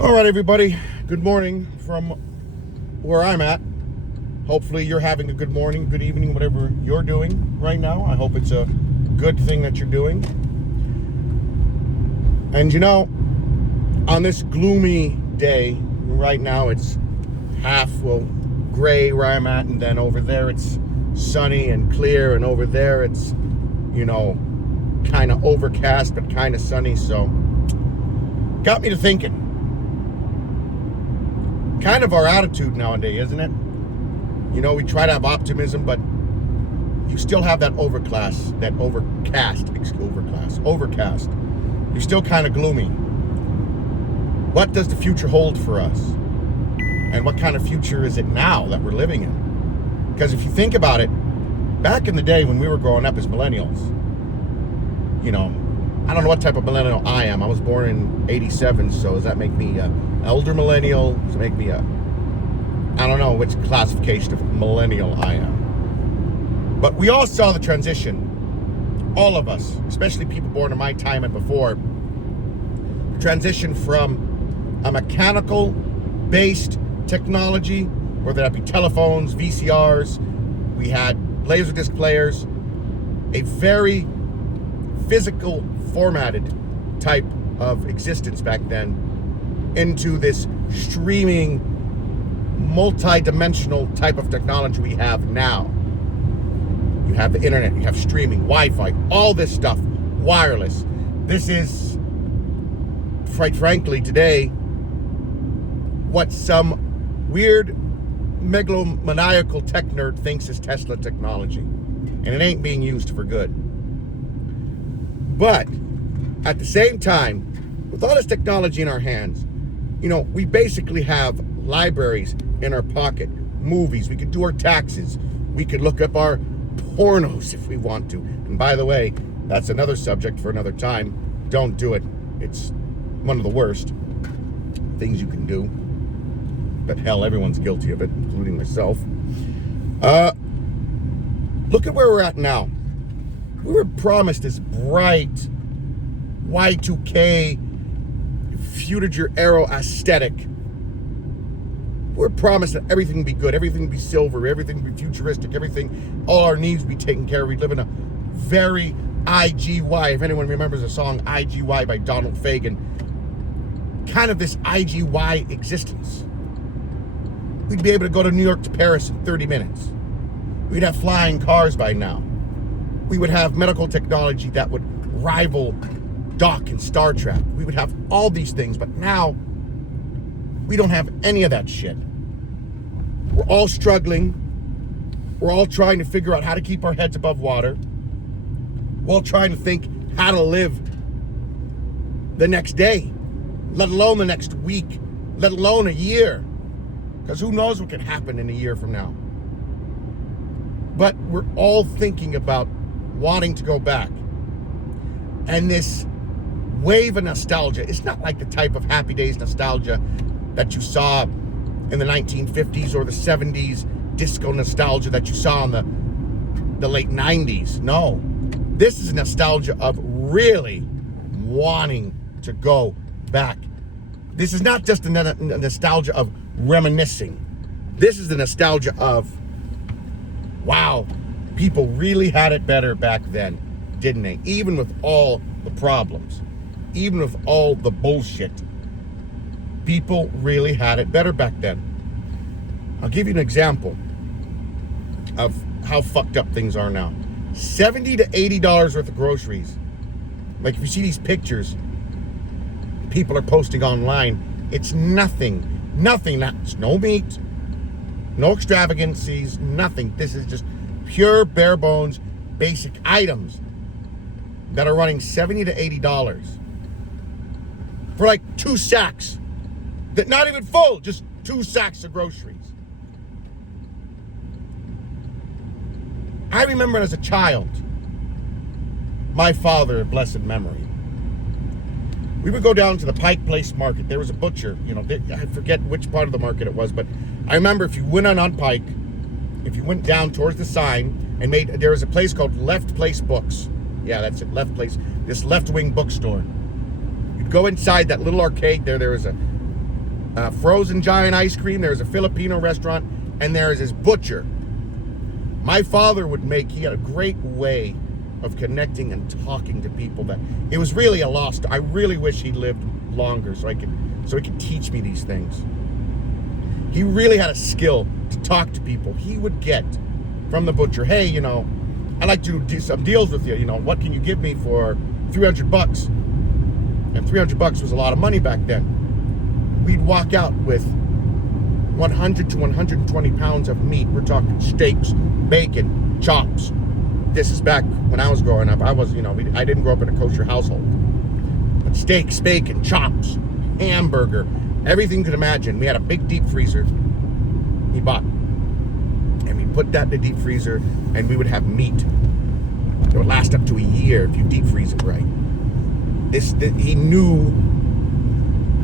All right, everybody. Good morning from where I'm at. Hopefully you're having a good morning, good evening, whatever you're doing right now. I hope it's a good thing that you're doing. And on this gloomy day, right now it's gray where I'm at, and then over there it's sunny and clear, and over there it's, kind of overcast but kind of sunny. So got me to thinking. Kind of our attitude nowadays, isn't it? We try to have optimism, but you still have that overcast. You're still kind of gloomy. What does the future hold for us? And what kind of future is it now that we're living in? Because if you think about it, back in the day when we were growing up as millennials, I don't know what type of millennial I am. I was born in 87, so does that make me an elder millennial? Does it make me I don't know which classification of millennial I am. But we all saw the transition, all of us, especially people born in my time and before, transition from a mechanical-based technology, whether that be telephones, VCRs, we had Laserdisc players, a very physical formatted type of existence back then, into this streaming multi-dimensional type of technology we have now. You have the internet, you have streaming, Wi-Fi, all this stuff, wireless. This is, quite frankly, today, what some weird megalomaniacal tech nerd thinks is Tesla technology. And it ain't being used for good. But at the same time, with all this technology in our hands, we basically have libraries in our pocket, movies, we could do our taxes, we could look up our pornos if we want to. And by the way, that's another subject for another time. Don't do it. It's one of the worst things you can do. But hell, everyone's guilty of it, including myself. Look at where we're at now. We were promised this bright Y2K future era aesthetic. We're promised that everything would be good, everything would be silver, everything would be futuristic, all our needs would be taken care of. We'd live in a very IGY, if anyone remembers the song IGY by Donald Fagen, kind of this IGY existence. We'd be able to go to New York to Paris in 30 minutes. We'd have flying cars by now. We would have medical technology that would rival Doc in Star Trek. We would have all these things, but now we don't have any of that shit. We're all struggling. We're all trying to figure out how to keep our heads above water. We're all trying to think how to live the next day, let alone the next week, let alone a year. Because who knows what can happen in a year from now. But we're all thinking about wanting to go back. And this wave of nostalgia, it's not like the type of Happy Days nostalgia that you saw in the 1950s or the 70s, disco nostalgia that you saw in the late 90s. No, this is nostalgia of really wanting to go back. This is not just a nostalgia of reminiscing. This is the nostalgia of, wow, people really had it better back then, didn't they? Even with all the problems, even with all the bullshit, people really had it better back then. I'll give you an example of how fucked up things are now. $70 to $80 worth of groceries. Like if you see these pictures people are posting online, it's nothing. It's no meat, no extravagancies, nothing. This is just pure bare bones basic items that are running $70 to $80 for like 2 sacks. That not even full, just 2 sacks of groceries. I remember as a child, my father, of blessed memory, we would go down to the Pike Place Market. There was a butcher, I forget which part of the market it was, but I remember if you went on Pike, if you went down towards the sign and there was a place called Left Place Books. Yeah, that's it, Left Place, this left-wing bookstore. You'd go inside that little arcade there was a frozen giant ice cream. There's a Filipino restaurant, and there is his butcher. My father he had a great way of connecting and talking to people that it was really a lost. I really wish he lived longer so he could teach me these things. He really had a skill to talk to people. He would get from the butcher, hey, I'd like to do some deals with you. What can you give me for $300? And $300 was a lot of money back then. We'd walk out with 100 to 120 pounds of meat. We're talking steaks, bacon, chops. This is back when I was growing up. I didn't grow up in a kosher household. But steaks, bacon, chops, hamburger, everything you could imagine. We had a big deep freezer he bought. And we put that in the deep freezer, and we would have meat. It would last up to a year if you deep freeze it right. He knew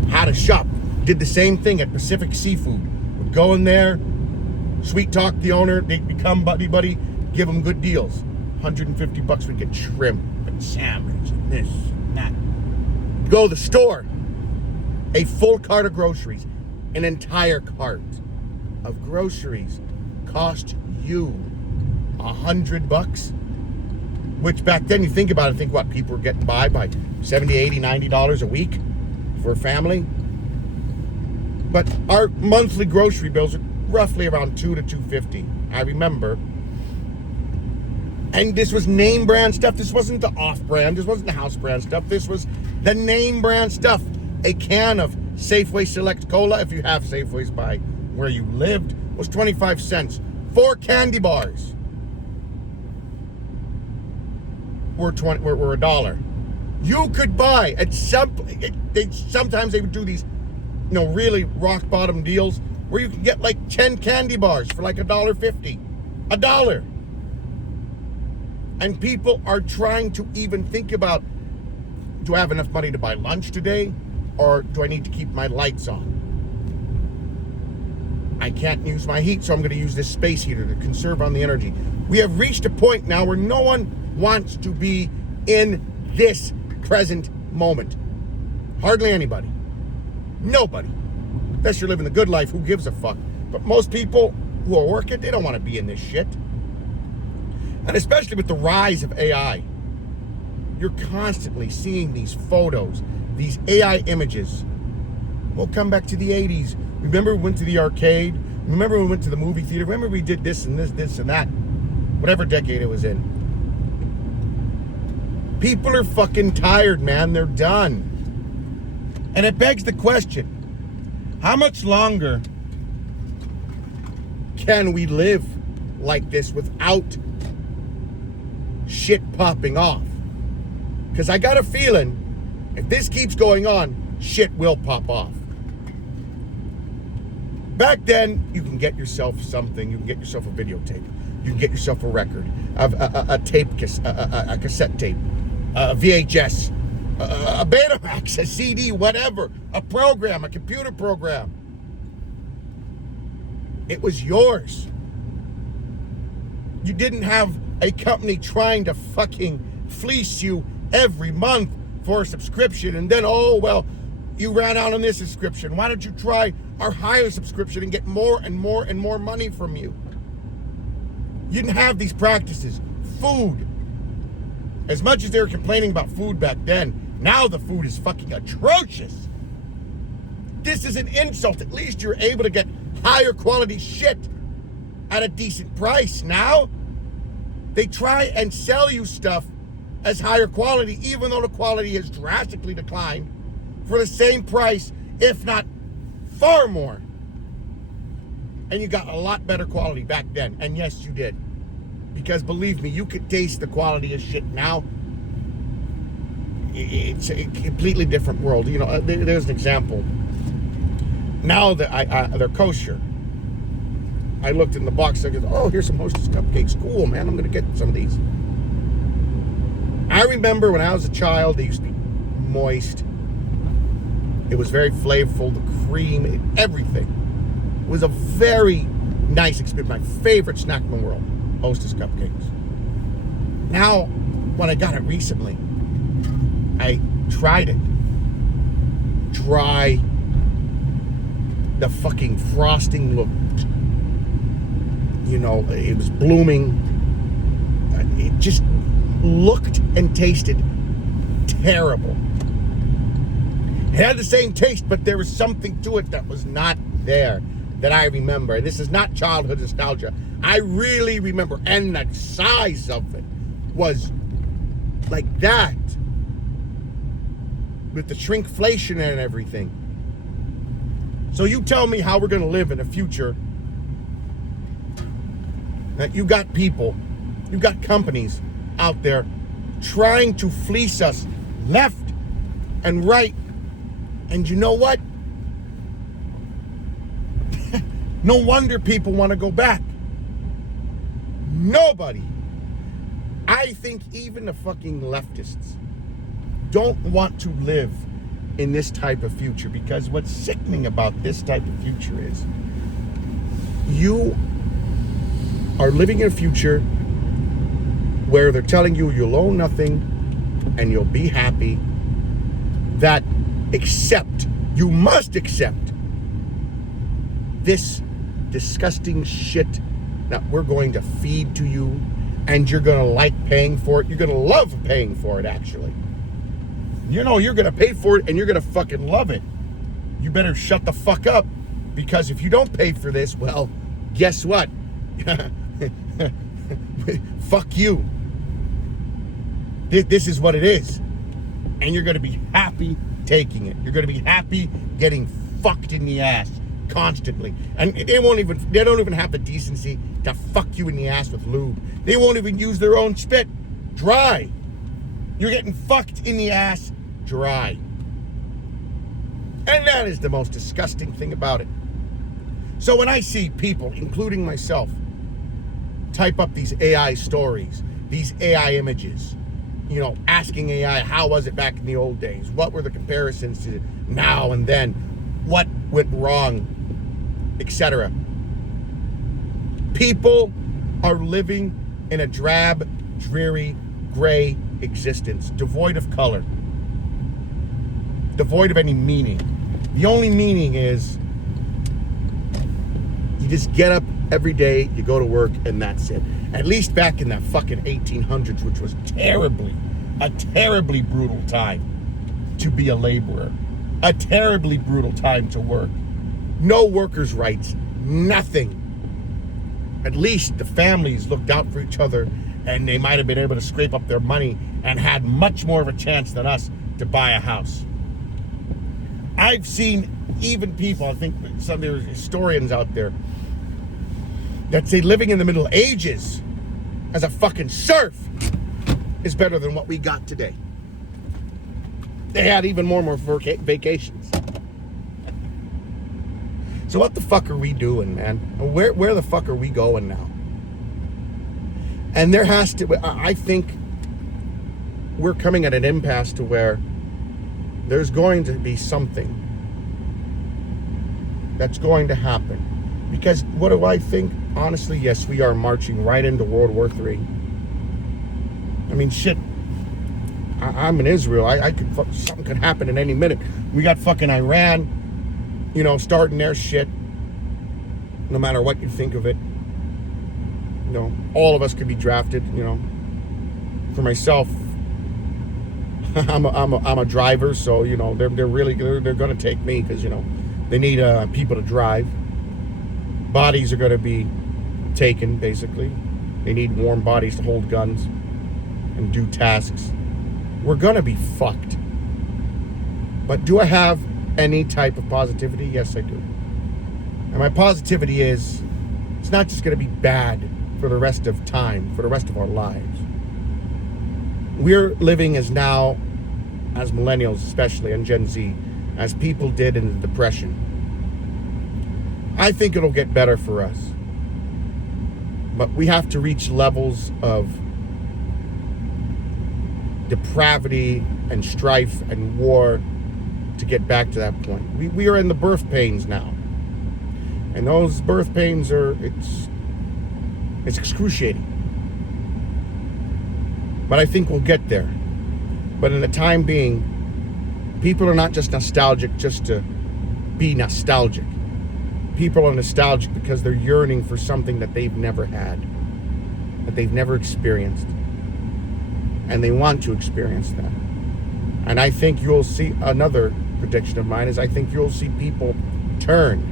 how to shop. Did the same thing at Pacific Seafood. Would go in there, sweet talk the owner, they'd become buddy, give them good deals. $150 we'd get shrimp and sandwich and this and that. Go to the store, a full cart of groceries, an entire cart of groceries cost you $100, which back then you think about it, think what people were getting by $70, $80, $90 a week for a family. But our monthly grocery bills are roughly around $200 to $250. I remember. And this was name brand stuff. This wasn't the off brand. This wasn't the house brand stuff. This was the name brand stuff. A can of Safeway Select Cola, if you have Safeways by where you lived, was 25 cents. 4 candy bars were $1. You could buy at sometimes they would do these, really rock bottom deals where you could get like 10 candy bars for like $1.50. $1. And people are trying to even think about, do I have enough money to buy lunch today? Or do I need to keep my lights on? I can't use my heat, so I'm going to use this space heater to conserve on the energy. We have reached a point now where no one wants to be in this present moment. Hardly anybody. Nobody. Unless you're living the good life, who gives a fuck? But most people who are working, they don't want to be in this shit. And especially with the rise of AI, you're constantly seeing these photos, these AI images. We'll come back to the 80s. Remember we went to the arcade? Remember we went to the movie theater? Remember we did this and this and that? Whatever decade it was in. People are fucking tired, man. They're done. And it begs the question, how much longer can we live like this without shit popping off? Because I got a feeling if this keeps going on, shit will pop off. Back then, you can get yourself something. You can get yourself a videotape. You can get yourself a record, a cassette tape, a VHS, a Betamax, a CD, whatever, a program, a computer program. It was yours. You didn't have a company trying to fucking fleece you every month for a subscription, and then, you ran out on this subscription. Why don't you try our higher subscription and get more and more and more money from you? You didn't have these practices. Food. As much as they were complaining about food back then, now the food is fucking atrocious. This is an insult. At least you're able to get higher quality shit at a decent price. Now, they try and sell you stuff as higher quality, even though the quality has drastically declined, for the same price, if not far more. And you got a lot better quality back then. And yes, you did. Because believe me, you could taste the quality of shit now. It's a completely different world. There's an example. Now that they're kosher, I looked in the box and I go, here's some Hostess cupcakes. Cool, man. I'm going to get some of these. I remember when I was a child, they used to be moist. It was very flavorful, the cream, everything. It was a very nice experience. My favorite snack in the world, Hostess cupcakes. Now, when I got it recently, I tried it. Dry, the fucking frosting looked, it was blooming. It just looked and tasted terrible. It had the same taste, but there was something to it that was not there that I remember. And this is not childhood nostalgia. I really remember. And the size of it was like that, with the shrinkflation and everything. So you tell me how we're going to live in the future that you got people, you got companies out there trying to fleece us left and right. And you know what? No wonder people want to go back. Nobody. I think even the fucking leftists don't want to live in this type of future, because what's sickening about this type of future is you are living in a future where they're telling you you'll own nothing and you'll be happy, that you must accept this disgusting shit that we're going to feed to you, and you're going to like paying for it. You're going to love paying for it, actually. You're going to pay for it and you're going to fucking love it. You better shut the fuck up, because if you don't pay for this, well, guess what? Fuck you. This is what it is. And you're going to be happy taking it. You're going to be happy getting fucked in the ass constantly. And they don't even have the decency to fuck you in the ass with lube. They won't even use their own spit. Dry. You're getting fucked in the ass dry. And that is the most disgusting thing about it. So when I see people, including myself, type up these AI stories, these AI images, asking AI, how was it back in the old days? What were the comparisons to now and then? What went wrong? Etc. People are living in a drab, dreary, gray existence, devoid of color, devoid of any meaning. The only meaning is you just get up every day, you go to work, and that's it. At least back in the fucking 1800s, which was a terribly brutal time to be a laborer, a terribly brutal time to work. No workers' rights, nothing. At least the families looked out for each other, and they might have been able to scrape up their money and had much more of a chance than us to buy a house. I've seen even people, I think some there's historians out there that say living in the Middle Ages as a fucking serf is better than what we got today. They had even more vacations. So what the fuck are we doing, man? Where the fuck are we going now? And there has to, I think we're coming at an impasse to where there's going to be something that's going to happen. Because what do I think? Honestly, yes, we are marching right into World War III. I mean, shit. I'm in Israel. Something could happen at any minute. We got fucking Iran, starting their shit. No matter what you think of it, all of us could be drafted. For myself, I'm a driver, so they're going to take me because they need people to drive. Bodies are going to be taken, basically. They need warm bodies to hold guns and do tasks. We're going to be fucked. But do I have any type of positivity? Yes, I do. And my positivity is, it's not just going to be bad for the rest of time, for the rest of our lives. We're living as millennials especially, and Gen Z, as people did in the Depression. I think it'll get better for us. But we have to reach levels of depravity and strife and war to get back to that point. We are in the birth pains now. And those birth pains it's excruciating. But I think we'll get there. But in the time being, people are not just nostalgic just to be nostalgic. People are nostalgic because they're yearning for something that they've never had, that they've never experienced. And they want to experience that. And I think you'll see, another prediction of mine is, I think you'll see people turn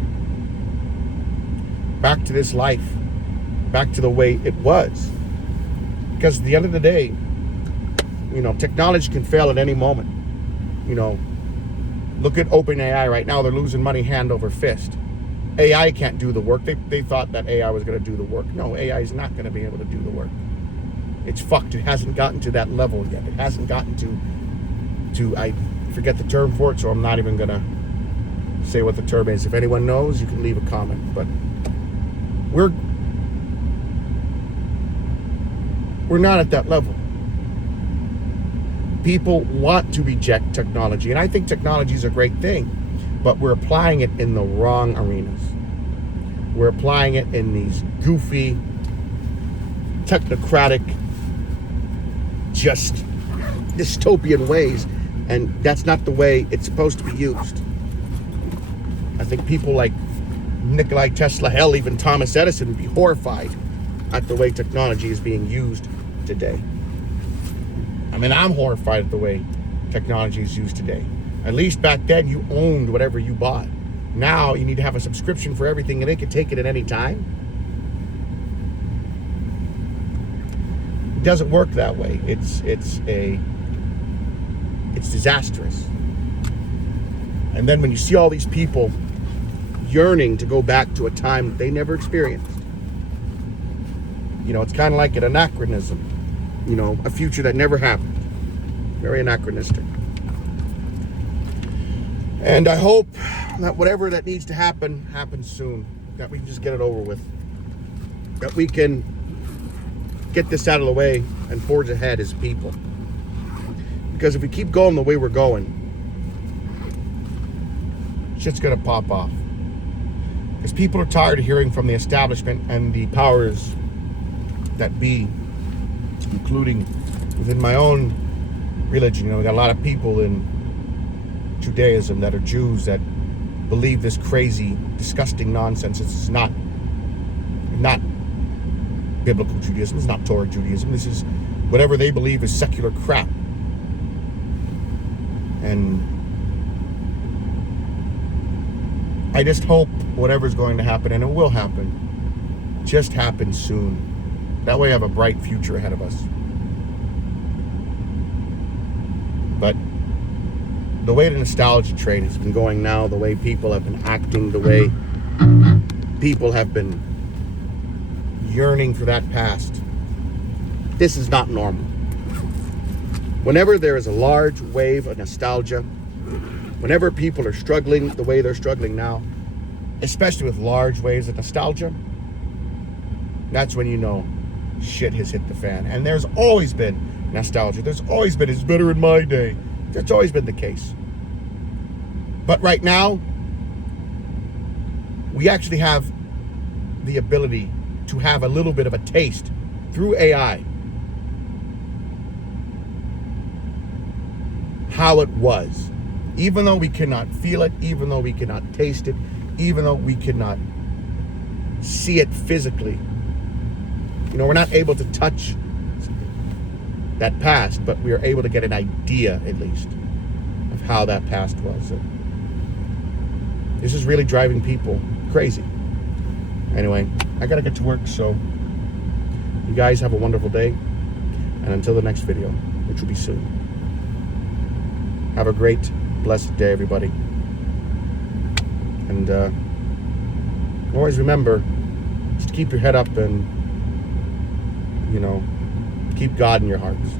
back to this life, back to the way it was. Because at the end of the day, technology can fail at any moment. Look at OpenAI right now. They're losing money hand over fist. AI can't do the work. They thought that AI was going to do the work. No, AI is not going to be able to do the work. It's fucked. It hasn't gotten to that level yet. It hasn't gotten to I forget the term for it, so I'm not even going to say what the term is. If anyone knows, you can leave a comment. But we're not at that level. People want to reject technology, and I think technology is a great thing, but we're applying it in the wrong arenas. We're applying it in these goofy, technocratic, just dystopian ways, and that's not the way it's supposed to be used. I think people like Nikola Tesla, hell, even Thomas Edison would be horrified at the way technology is being used today. I mean, I'm horrified at the way technology is used today. At least back then, you owned whatever you bought. Now, you need to have a subscription for everything, and they can take it at any time. It doesn't work that way. It's disastrous. And then when you see all these people yearning to go back to a time that they never experienced, it's kind of like an anachronism. A future that never happened. Very anachronistic. And I hope that whatever that needs to happen, happens soon. That we can just get it over with. That we can get this out of the way and forge ahead as people. Because if we keep going the way we're going, shit's gonna pop off. Because people are tired of hearing from the establishment and the powers that be, including within my own religion. We got a lot of people in Judaism that are Jews that believe this crazy, disgusting nonsense. It's not biblical Judaism. It's not Torah Judaism. This is whatever they believe is secular crap. And I just hope whatever's going to happen, and it will happen, just happen soon. That way I have a bright future ahead of us. But the way the nostalgia train has been going now, the way people have been acting, the way people have been yearning for that past, this is not normal. Whenever there is a large wave of nostalgia, whenever people are struggling the way they're struggling now, especially with large waves of nostalgia, that's when you know shit has hit the fan. And there's always been nostalgia. There's always been, it's better in my day. That's always been the case. But right now, we actually have the ability to have a little bit of a taste through AI how it was. Even though we cannot feel it, even though we cannot taste it, even though we cannot see it physically. We're not able to touch that past, but we are able to get an idea, at least, of how that past was. This is really driving people crazy. Anyway, I gotta get to work, so you guys have a wonderful day, and until the next video, which will be soon, have a great, blessed day, everybody. And always remember, just keep your head up and, keep God in your hearts.